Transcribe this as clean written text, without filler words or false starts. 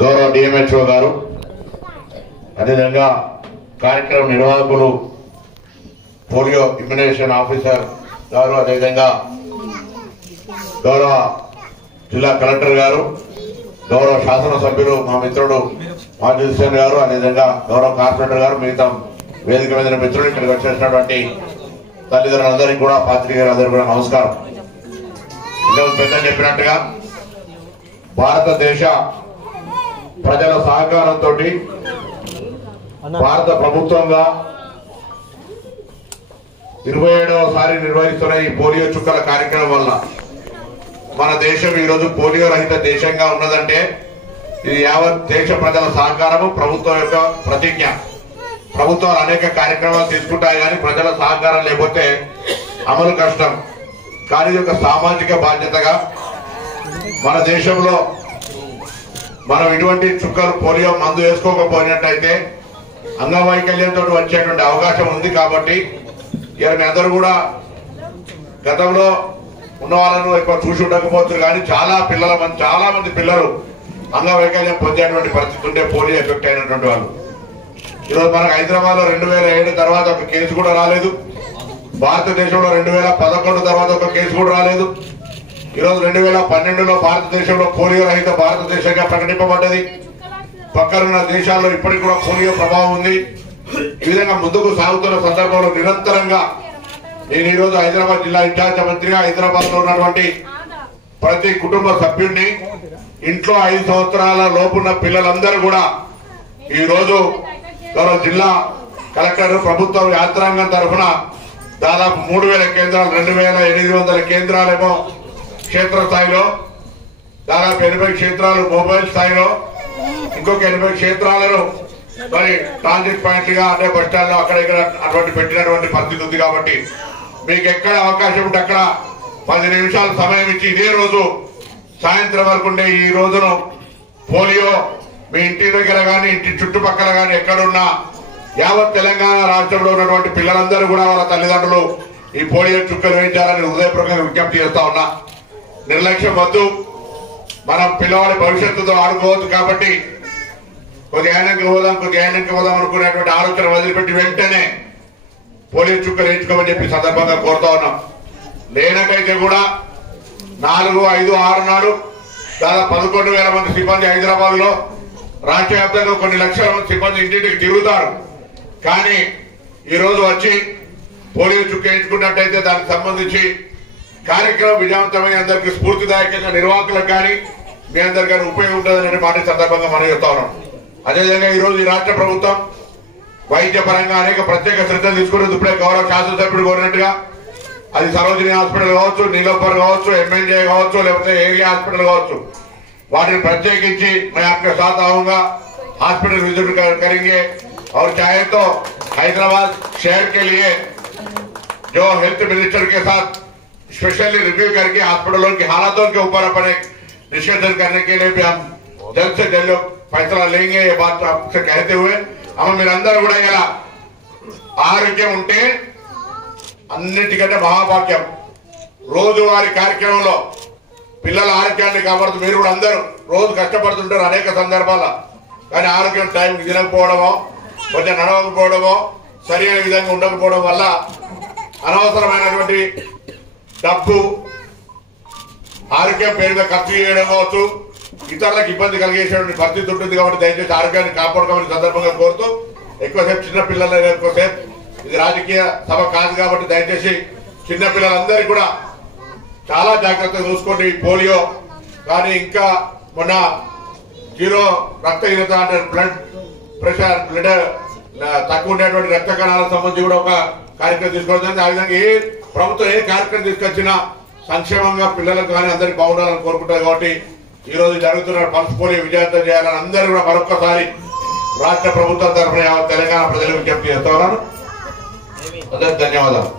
గౌరవ డిఎంహెచ్ఓ గారు, అదేవిధంగా కార్యక్రమ నిర్వాహకులు పోలియో ఇమ్యునైజేషన్ ఆఫీసర్ గారు, అదేవిధంగా గౌరవ జిల్లా కలెక్టర్ గారు, గౌరవ శాసనసభ్యులు మా మిత్రుడు మాజీ హుస్సేన్ గారు, అదేవిధంగా గౌరవ కార్పొరేటర్ గారు, మిగతా వేదిక మీద మిత్రులు, ఇక్కడికి వచ్చేసినటువంటి తల్లిదండ్రులందరికీ కూడా, పాత్రికేయులందరికీ కూడా నమస్కారం. ఇంతకు పెద్ద చెప్పినట్టుగా భారతదేశ ప్రజల సహకారంతో భారత ప్రభుత్వంగా 27వసారి నిర్వహిస్తున్న ఈ పోలియో చుక్కల కార్యక్రమం వల్ల మన దేశం ఈరోజు పోలియో రహిత దేశంగా ఉన్నదంటే ఇది యావత్ దేశ ప్రజల సహకారము, ప్రభుత్వం యొక్క ప్రతిజ్ఞ. ప్రభుత్వాలు అనేక కార్యక్రమాలు తీసుకుంటాయి, కానీ ప్రజల సహకారం లేకపోతే అమలు కష్టం. కానీ ఇది ఒక సామాజిక బాధ్యతగా మన దేశంలో మనం ఇటువంటి చుక్కలు పోలియో మందు వేసుకోకపోయినట్టయితే అంగవైకల్యంతో వచ్చేటువంటి అవకాశం ఉంది. కాబట్టి మీ అందరూ కూడా గతంలో ఉన్న వాళ్ళను ఎక్కువ చూసి ఉండకపోతున్నారు, కానీ చాలా మంది పిల్లలు అంగవైకల్యం పొందేటువంటి పరిస్థితి ఉంటే పోలియో ఎఫెక్ట్ అయినటువంటి వాళ్ళు. ఈరోజు మనకు హైదరాబాద్ లో 2007 తర్వాత ఒక కేసు కూడా రాలేదు. భారతదేశంలో 2011 తర్వాత ఒక కేసు కూడా రాలేదు. ఈరోజు 2012లో భారతదేశంలో పోలియో రహిత భారతదేశంగా ప్రకటింపబడ్డది. పక్కనున్న దేశాల్లో ఇప్పటికి కూడా పోలియో ప్రభావం ఉంది. ఈ విధంగా ముందుకు సాగుతున్న సందర్భంలో నిరంతరంగా నేను ఈరోజు హైదరాబాద్ జిల్లా ఇన్ఛార్జ్ మంత్రిగా హైదరాబాద్ లో ఉన్నటువంటి ప్రతి కుటుంబ సభ్యుడిని, ఇంట్లో 5 సంవత్సరాల లోపున్న పిల్లలందరూ కూడా ఈ రోజు గౌరవ జిల్లా కలెక్టర్ ప్రభుత్వం యాంత్రాంగం తరఫున దాదాపు 3000 కేంద్రాలు, 2800 కేంద్రాలేమో క్షేత్రస్థాయిలో, దాదాపు 80 క్షేత్రాలు మొబైల్ స్థాయిలో, ఇంకొక 80 క్షేత్రాలను మరి ట్రాన్సిట్ పాయింట్లుగా అంటే బస్ స్టాండ్ లో అక్కడ ఇక్కడ అటువంటి పెట్టినటువంటి పరిస్థితి ఉంది. కాబట్టి మీకు ఎక్కడ అవకాశం ఉంటే అక్కడ 10 నిమిషాలు సమయం ఇచ్చి ఇదే రోజు సాయంత్రం వరకు ఉండే ఈ రోజును పోలియో మీ ఇంటి దగ్గర కానీ ఇంటి చుట్టుపక్కల కానీ ఎక్కడున్నా యావత్ తెలంగాణ రాష్ట్రంలో ఉన్నటువంటి పిల్లలందరూ కూడా వాళ్ళ తల్లిదండ్రులు ఈ పోలియో చుక్కలు వేయించాలని హృదయపూర్వకంగా విజ్ఞప్తి చేస్తా ఉన్నా. నిర్లక్ష్యం వద్దు. మనం పిల్లవాడి భవిష్యత్తుతో ఆడుకోవద్దు. కాబట్టి కొద్ది ఆయనకి పోదాం అనుకునేటువంటి ఆలోచన వదిలిపెట్టి వెంటనే పోలియో చుక్కలు వేయించుకోమని చెప్పి సందర్భంగా కోరుతా ఉన్నాం. లేనకైతే కూడా 4, 5, 6 నాడు దాదాపు 11,000 మంది సిబ్బంది హైదరాబాద్ లో రాష్ట్ర వ్యాప్తంగా కొన్ని లక్షల మంది సిబ్బంది ఇంటింటికి తిరుగుతారు. కానీ ఈ రోజు వచ్చి పోలియో చుక్క వేయించుకున్నట్టయితే దానికి సంబంధించి కార్యక్రమం విజయవంతమై అందరికీ స్ఫూర్తిదాయకంగా నిర్వాహకులకు కానీ మీ అందరికీ ఉపయోగం ఉంటుందనే మాట సందర్భంగా మనం చెప్తా ఉన్నాం. అదేవిధంగా ఈ రోజు ఈ రాష్ట్ర ప్రభుత్వం వైద్య పరంగా అనేక ప్రత్యేక శ్రద్ధలు తీసుకున్నది. ఇప్పుడే గౌరవ శాసనసభ్యుడు కోరినట్టుగా అది సరోజిని హాస్పిటల్ కావచ్చు, నీలోఫర్ కావచ్చు, ఎంఎన్జే కావచ్చు, లేకపోతే ఏరియా హాస్పిటల్ కావచ్చు, వాటిని ప్రత్యేకించి मैं आपके साथ आऊंगा, हॉस्पिटल विजिट करेंगे और चाहे तो हैदराबाद शहर के लिए जो हेल्थ मिनिस्टर के साथ स्पेशली रिव्यू करके हॉस्पिटलों की हालातों के ऊपर अपने डिस्कशन करने के लिए भी हम जल्द से जल्द फैसला लेंगे. ये बात आपसे कहते हुए हम మీరందరూ కూడా ఇలా ఆరోగ్యం ఉంటే అన్నిటికంటే మహాభాగ్యం. రోజువారీ కార్యక్రమంలో పిల్లల ఆరోగ్యాన్ని కాపాడుతూ మీరు కూడా అందరూ రోజు కష్టపడుతుంటారు అనేక సందర్భాల. కానీ ఆరోగ్యం టైంకి తినకపోవడమో, కొంచెం నడవకపోవడమో, సరైన విధంగా ఉండకపోవడం వల్ల అనవసరమైనటువంటి డబ్బు ఆరోగ్యం పేరుగా ఖర్చు చేయడం కావచ్చు, ఇతరులకు ఇబ్బంది కలిగేసేటువంటి పరిస్థితి ఉంటుంది. కాబట్టి దయచేసి ఆరోగ్యాన్ని కాపాడుకోవాలని సందర్భంగా కోరుతూ, ఎక్కువసేపు చిన్నపిల్లలు ఎక్కువసేపు ఇది రాజకీయ సభ కాదు కాబట్టి దయచేసి చిన్నపిల్లలందరికీ కూడా చాలా జాగ్రత్తగా చూసుకోండి. పోలియో కానీ ఇంకా మొన్న 0 రక్తహీనత అంటే బ్లడ్ ప్రెషర్, బ్లడ్ తక్కువ ఉండేటువంటి రక్త కణాలకు సంబంధించి కూడా ఒక కార్యక్రమం తీసుకోవడం. ఆ విధంగా ఏ ప్రభుత్వం ఏ కార్యక్రమం తీసుకొచ్చినా సంక్షేమంగా పిల్లలకు కానీ అందరికి బాగుండాలని కోరుకుంటారు. కాబట్టి ఈ రోజు జరుగుతున్న పల్స్ పోలియో విజయవంతం చేయాలని అందరూ కూడా మరొక్కసారి రాష్ట్ర ప్రభుత్వం తరఫున తెలంగాణ ప్రజలకు విజ్ఞప్తి చేస్తా ఉన్నాను. ధన్యవాదాలు.